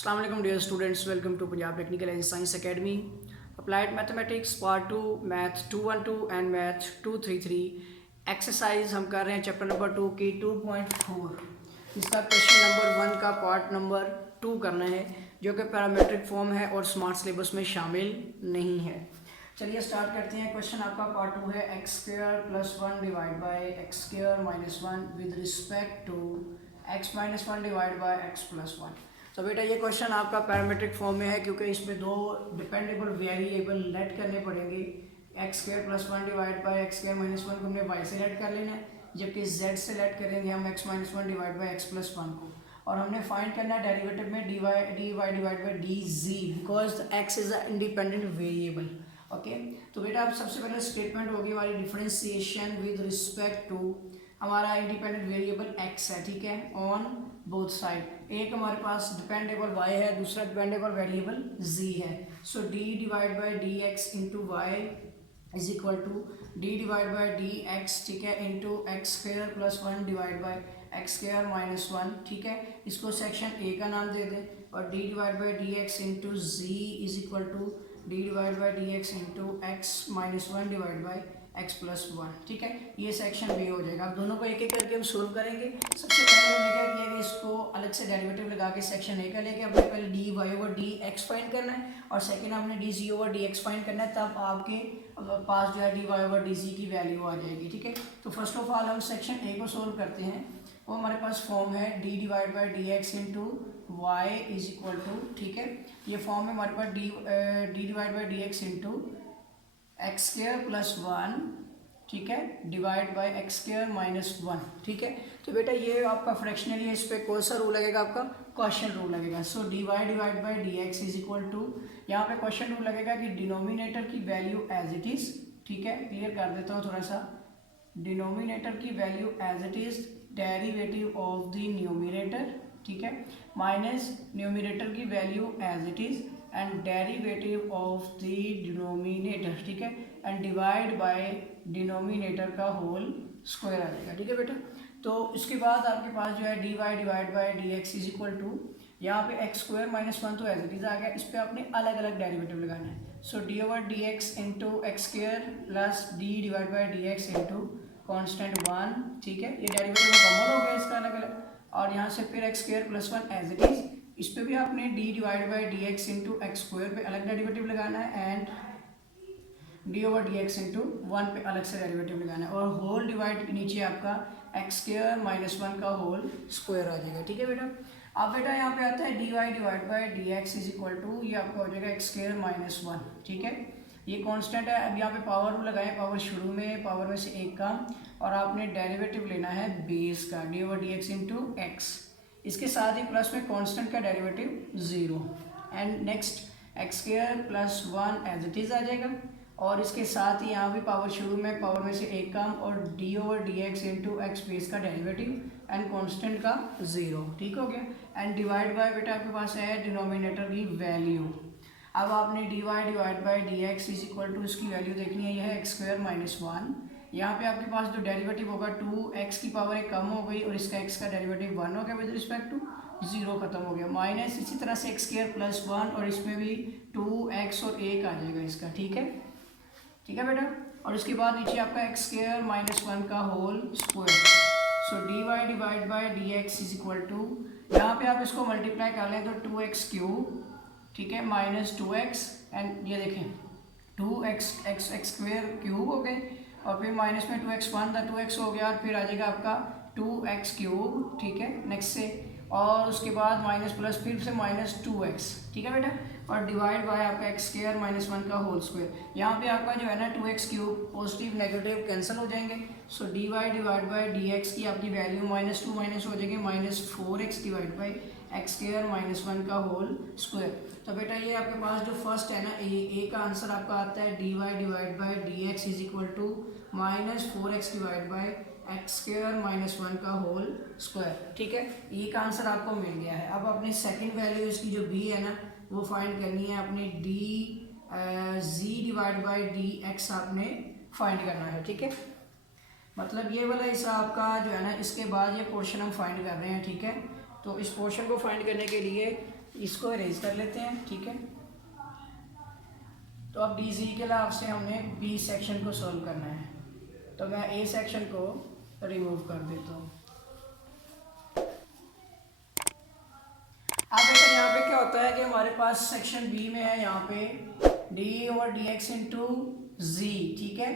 अस्सलाम वालेकुम dear students, welcome to Punjab technical and science academy. Applied mathematics part 2 math 212 and math 233 exercise हम कर रहे हैं चैप्टर नंबर 2 की 2.4। इसका क्वेश्चन नंबर 1 का पार्ट नंबर 2 करना है जो कि पैरामेट्रिक फॉर्म है और स्मार्ट सिलेबस में शामिल नहीं है। चलिए स्टार्ट करते हैं। क्वेश्चन आपका पार्ट 2 है x square plus 1 divide by x square minus 1 with respect to x minus 1 divide by x plus 1। तो बेटा ये क्वेश्चन आपका पैरामेट्रिक फॉर्म में है क्योंकि इसमें दो डिपेंडेबल वेरिएबल लेट करने पड़ेंगे। X square plus 1 divide by x square minus 1 को हमने वाई से लेट कर लेना है, जबकि जेड से लेट करेंगे हम x minus 1 divide by x plus 1 को। और हमने फाइंड करना है डेरिवेटिव में d Y divide by d z, because x is a independent variable. Okay, तो बेटा आप सबसे पहले स्टेटमेंट होगी हमारी डिफरेंशिएशन विद रिस्पेक्ट टू हमारा इंडिपेंडेंट वेरिएबल एक्स है, ठीक है, ऑन बोथ साइड। एक हमारे पास डिपेंडेबल y है, दूसरा डिपेंडेबल वेरिएबल z है। So d divide by D x into y is equal to d divide by D x, ठीक है, into x square plus 1 divide by x square minus 1, ठीक है। इसको सेक्शन ए का नाम दे दें और d divide by D x into z is equal to d divide by D x into x minus 1 divide by x plus 1, ठीक है। ये सेक्शन बी हो जाएगा। अब दोनों को एक एक करके हम सोल्व करेंगे। सबसे पहले हमने क्या किया कि इसको अलग से डेरिवेटिव लगा के सेक्शन ए का लेके हमने पहले d y over D x find करना है और सेकंड हमने d z over D x find करना है, तब आपके पास जो है d y over d z की वैल्यू आ जाएगी, ठीक है। तो फर्स्ट ऑफ ऑल हम सेक्शन ए को सोल्व करते हैं। वो हमारे पास फॉर्म है d divide by D x into y is equal to, ठीक है, ये फॉर्म है हमारे पास D divide by D x into x square plus 1, ठीक है, divide by x square minus 1, ठीक है। तो बेटा ये आपका फ्रैक्शनली है, इस पर कौन सा रूल लगेगा? आपका क्वेश्चन रूल लगेगा। So D Y divide by D x is equal to, यहाँ पे क्वेश्चन रूल लगेगा कि डिनोमिनेटर की वैल्यू एज इट इज, ठीक है, क्लियर कर देता हूँ थोड़ा सा। डिनोमिनेटर की value as it is derivative of the numerator, ठीक है, माइनस न्यूमिनेटर की value as it is and derivative of the denominator, ठीक है, एंड डिवाइड बाय डिनोमिनेटर का होल स्क्वायर आ जाएगा, ठीक है बेटा। तो इसके बाद आपके पास जो है d Y divide by D x is equal to, यहाँ पे एक्स स्क्वायर माइनस 1 तो एज इट इज आ गया, इस पर आपने अलग अलग डेरिवेटिव लगाना है। So D over D x into x square plus D divide by D x into constant 1, ठीक है, ये डेरिवेटिव मुकम्मल हो गया इसका अलग अलग। और यहाँ से फिर x square plus 1 as it is, इस पर भी आपने d divide by D x into x square पे अलग डेरिवेटिव लगाना है and d over D x into 1 पे अलग से डेरिवेटिव लगाना है, और होल डिवाइड नीचे आपका एक्स स्क्वायर माइनस 1 का होल स्क्वायर आ जाएगा, ठीक है बेटा। अब बेटा यहाँ पे आता है d Y divide by D x is equal to, ये आपका हो जाएगा एक्स स्क्वायर माइनस 1, ठीक है, ये कांस्टेंट है। अब यहाँ पे पावर रूल लगाएं, पावर शुरू में पावर में से एक का, और आपने डेरिवेटिव लेना है बेस का D over D x into X, इसके साथ ही प्लस में कांस्टेंट का derivative 0 and next X square plus 1 as it is आ जाएगा, और इसके साथ ही यहाँ भी पावर शुरू में पावर में से एक कम और D over D x into x base का डेरिवेटिव एंड कांस्टेंट का 0, ठीक हो गया। एंड डिवाइड बाय बेटा आपके पास है डिनोमिनेटर की वैल्यू। अब आपने d Y divide by D x is equal to, इसकी वैल्यू देखनी है, यह है एक्स स्क्वायर माइनस 1। यहाँ पे आपके पास जो डेरिवेटिव होगा 2x की पावर एक कम हो गई और इसका x का डेरिवेटिव 1 हो गया विद रिस्पेक्ट टू 0 खत्म हो गया, माइनस इसी तरह से एक्स स्क्वायर प्लस 1 और इसमें भी 2x और 1 आ जाएगा इसका, ठीक है, ठीक है बेटा। और उसके बाद नीचे आपका एक्स स्क्वायर माइनस 1 का whole square. So D Y divide by D x is equal to, यहाँ पे आप इसको मल्टीप्लाई कर लें तो 2x क्यूब, ठीक है, माइनस 2x एंड ये देखें 2x एक्स स्क्वायर क्यूब हो गए और फिर माइनस में 2x 1 था 2x हो गया और फिर आ जाएगा आपका 2x क्यूब, ठीक है, नेक्स्ट से, और उसके बाद माइनस प्लस फिर से माइनस 2x, ठीक है बेटा, और डिवाइड बाय आपका एक्स स्क्वायर माइनस 1 का होल स्क्वायर। यहाँ पे आपका जो है ना 2x cube positive negative cancel हो जाएंगे। So D Y divide by D x की आपकी वैल्यू माइनस 2 माइनस हो जाएगी minus 4x divide by x square minus 1 का होल स्क्वायर। तो बेटा ये आपके पास जो फर्स्ट है ना ए का आंसर आपका आता है d Y divide by D x is equal to minus 4x divide by x square minus 1 का होल स्क्वायर, ठीक है, ये का आंसर आपको मिल गया है। अब अपनी सेकंड वैल्यू इसकी जो बी है ना वो फाइंड करनी है, अपने D G divide by D x आपने फाइंड करना है, ठीक है। मतलब ये वाला हिस्सा आपका जो है ना, इसके बाद ये पोर्शन हम फाइंड कर रहे हैं, ठीक है। तो इस पोर्शन को फाइंड करने के लिए इसको इरेज कर लेते हैं, ठीक है। तो अब डी जी के लाभ से हमने बी सेक्शन को सॉल्व करना है, तो मैं ए सेक्शन को रिमूव कर देता हूँ। अब बेटा यहाँ पे क्या होता है कि हमारे पास सेक्शन बी में है यहाँ पे D over D x into G, ठीक है,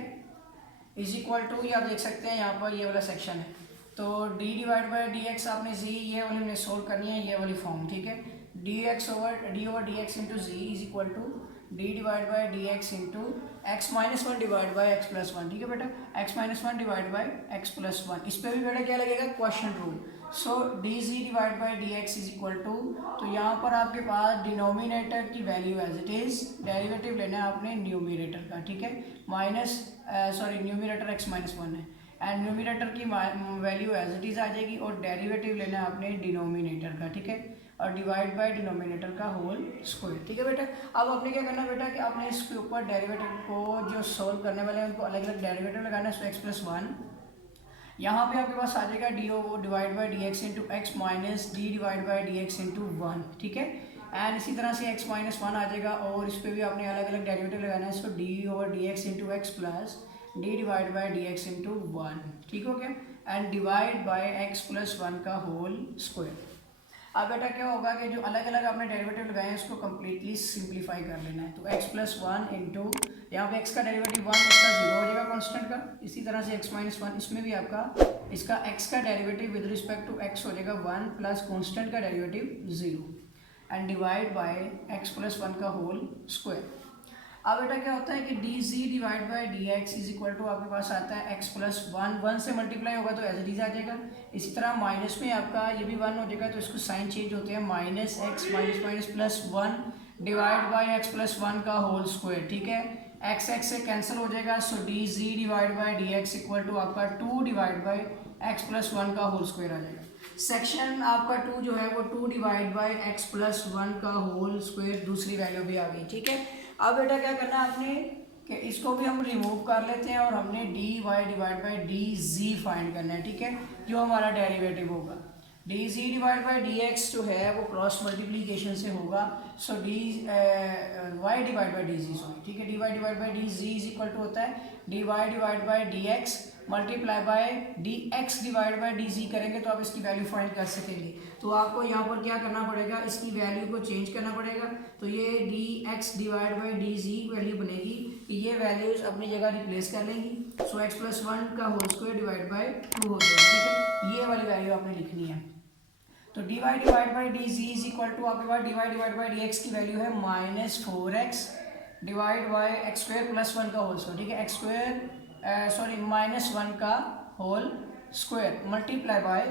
इज इक्वल टू, ये आप देख सकते हैं यहाँ पर ये वाला सेक्शन है, तो D divide by D x आपने जी ये वाली हमने सोल्व करनी है, ये वाली फॉर्म, ठीक है। D over D x into z is equal to d divide by D x into x minus one divide by x plus one, ठीक है बेटा, x minus one divide by x plus one. इस पर भी बेटा क्या लगेगा, question rule. So D G divide by D x is equal to, तो यहाँ पर आपके पास डिनोमिनेटर की value as it is, derivative लेना है आपने न्यूमिनेटर का, ठीक है, न्यूमिनेटर एक्स माइनस वन है, एंड न्यूमिनेटर की वैल्यू एज इट इज आ जाएगी, और डेरिवेटिव लेना है आपने डिनोमिनेटर का, ठीक है, और डिवाइड बाय डिनोमिनेटर का होल स्क्वायर, ठीक है बेटा। अब आपने क्या करना है बेटा कि आपने इसके ऊपर डेरिवेटिव को जो सोल्व करने वाले हैं उनको अलग अलग डेरिवेटिव लगाना है। सो एक्स प्लस वन यहाँ पे आपके पास आ जाएगा डी ओ divide by D x into x minus d divide by D x into one, ठीक है, एंड इसी तरह से एक्स माइनस वन आ जाएगा, और इस पर भी आपने अलग अलग डेरिवेटिव लगाना है। So D over D x into x plus D divide by D x into one, ठीक हो गया, and divide by x plus one का होल स्क्वायर। अब बेटा क्या होगा कि जो अलग अलग आपने डेरिवेटिव लगाए हैं उसको कम्प्लीटली सिंप्लीफाई कर लेना है। तो एक्स प्लस वन इंटू यहाँ पे एक्स का डेरिवेटिव वन, इसका जीरो हो जाएगा कांस्टेंट का, इसी तरह से एक्स माइनस वन, इसमें भी आपका इसका एक्स का derivative with respect to x हो जाएगा वन प्लस कांस्टेंट का derivative zero, and divide by x plus one का होल स्क्वायर। अब बेटा क्या होता है कि d ji divide by D x is equal to आपके पास आता है एक्स प्लस वन, वन से मल्टीप्लाई होगा तो एज इट इज आ जाएगा। इसी तरह माइनस में आपका ये भी वन हो जाएगा, तो इसको साइन चेंज होते हैं, minus X minus minus plus one divide by x plus one का होल स्क्वायर, ठीक है, एक्स एक्स से कैंसिल हो जाएगा। So D G divide by D X equal to आपका two divide by x plus one का whole square आ जाएगा। सेक्शन आपका टू जो है वो two divide by x plus one का होल स्क्वायर, दूसरी वैल्यू भी आ गई, ठीक है। अब बेटा क्या करना है आपने कि इसको भी हम रिमूव कर लेते हैं, और हमने d Y divide by d g find करना है, ठीक है, जो हमारा डेरिवेटिव होगा। D ji divide by D x जो है वो क्रॉस मल्टीप्लीकेशन से होगा। So D Y divide by d g, sorry, ठीक है, d Y divide by d ji is equal to होता है d Y divide by D x multiply by d x divide by d g करेंगे तो आप इसकी value find कर सकेंगे। तो आपको यहाँ पर क्या करना पड़ेगा, इसकी वैल्यू को चेंज करना पड़ेगा। तो ये d x divide by d z value बनेगी, ये वैल्यूज अपनी जगह रिप्लेस कर लेंगी। सो एक्स प्लस वन का whole square divide by two हो जाएगा, ठीक है, ये वाली वैल्यू आपने लिखनी है। तो d Y divide by d ji is equal to आपके पास d Y divide by D x की वैल्यू है minus four x divide by x square plus one का होल स्क्वायर, ठीक है, एक्स स्क्वायर माइनस वन का whole square multiply by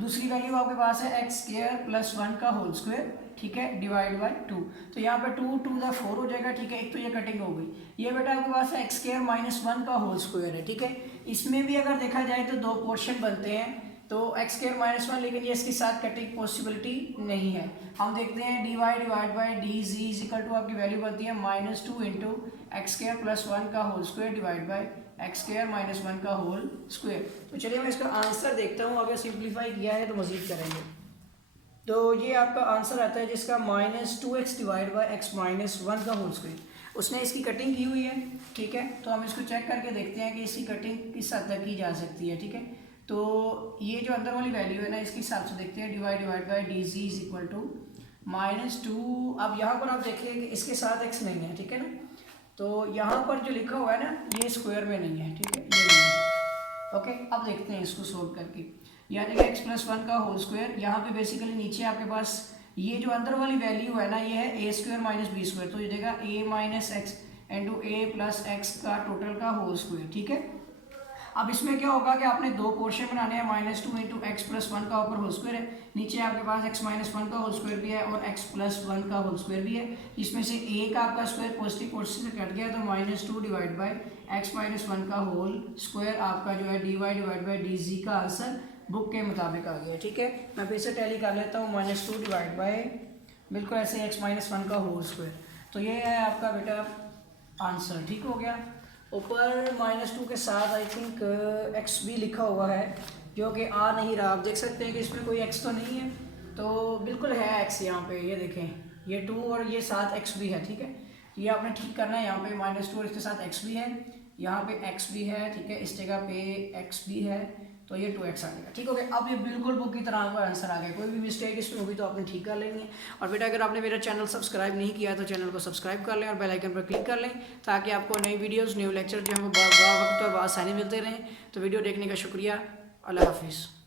दूसरी value आपके पास है एक्स स्क्वायर प्लस वन का होल स्क्वायर, ठीक है, डिवाइड बाय टू। तो यहाँ पे टू टू द फोर हो जाएगा, ठीक है, एक तो ये कटिंग हो गई। ये बेटा आपके पास है एक्स स्क्वायर माइनस वन का होल स्क्वायर है, ठीक है। इसमें भी अगर देखा जाए तो दो पोर्शन बनते हैं, तो एक्स स्क्वायर माइनस वन, लेकिन ये इसके साथ कटिंग पॉसिबिलिटी नहीं है। हम देखते हैं d Y divide by d ji is equal to आपकी वैल्यू बनती है minus two into x square plus one का whole square divide by x square minus one का होल स्क्वायर। तो चलिए मैं इसका आंसर देखता हूँ, अगर सिंप्लीफाई किया है तो मजीद करेंगे। तो ये आपका आंसर आता है जिसका minus two x divide by x minus one का होल स्क्वायर। उसने इसकी कटिंग की हुई है, ठीक है, तो हम इसको चेक करके देखते हैं कि इसकी कटिंग किस हद तक की जा सकती है, ठीक है। तो ये जो अंदर वाली वैल्यू है ना, इसके हिसाब से देखते हैं, divide by d ji is equal to minus two. अब यहाँ पर आप देखिए कि इसके साथ एक्स नहीं है, ठीक है ना, तो यहाँ पर जो लिखा हुआ है ना ये स्क्वायर में नहीं है, ठीक है, ये नहीं है। ओके, अब देखते हैं इसको सोल्व करके। यानी कि एक्स प्लस वन का होल स्क्वायर, यहाँ पे बेसिकली नीचे आपके पास ये जो अंदर वाली वैल्यू है ना, ये है ए स्क्वायर माइनस बी स्क्वायर, तो ये देगा ए माइनस एक्स इंटू ए प्लस एक्स का टोटल का होल स्क्वायर, ठीक है। अब इसमें क्या होगा कि आपने दो पोर्शन बनाने हैं, minus two into x plus one का ऊपर होल स्क्वायर है, नीचे आपके पास एक्स माइनस वन का होल स्क्वायर भी है और एक्स प्लस वन का होल स्क्वायर भी है। इसमें से ए का आपका स्क्वायर पॉजिटिव पोर्शन से कट गया, तो minus two divide by x minus one का होल स्क्वायर आपका जो है d Y divide by d z का आंसर बुक के मुताबिक आ गया, ठीक है। मैं फिर से टैली कर लेता हूँ, माइनस टू डिवाइड बाई बिल्कुल ऐसे एक्स माइनस वन का होल स्क्वायर, तो ये है आपका बेटा आंसर, ठीक हो गया। ऊपर माइनस टू के साथ आई थिंक एक्स भी लिखा हुआ है जो कि आ नहीं रहा, आप देख सकते हैं कि इसमें कोई एक्स तो नहीं है, तो बिल्कुल है एक्स यहाँ पे, ये देखें ये 2 और ये साथ एक्स भी है, ठीक है। ये आपने ठीक करना है, यहाँ पे -2 और इसके साथ एक्स भी है, यहाँ पे एक्स भी है, ठीक है, इस जगह पे एक्स भी है, तो ये 2x आ जाएगा, ठीक हो गया। अब ये बिल्कुल बुक की तरह आपका आंसर आ गया, कोई भी मिस्टेक इसमें होगी तो आपने ठीक कर लेनी है। और बेटा अगर आपने मेरा चैनल सब्सक्राइब नहीं किया तो चैनल को सब्सक्राइब कर लें और बेल आइकन पर क्लिक कर लें, ताकि आपको नई वीडियोस न्यू लेक्चर जो है वो वक्त और आसानी मिलते रहें। तो वीडियो देखने का शुक्रिया, अल्लाह हाफिज़।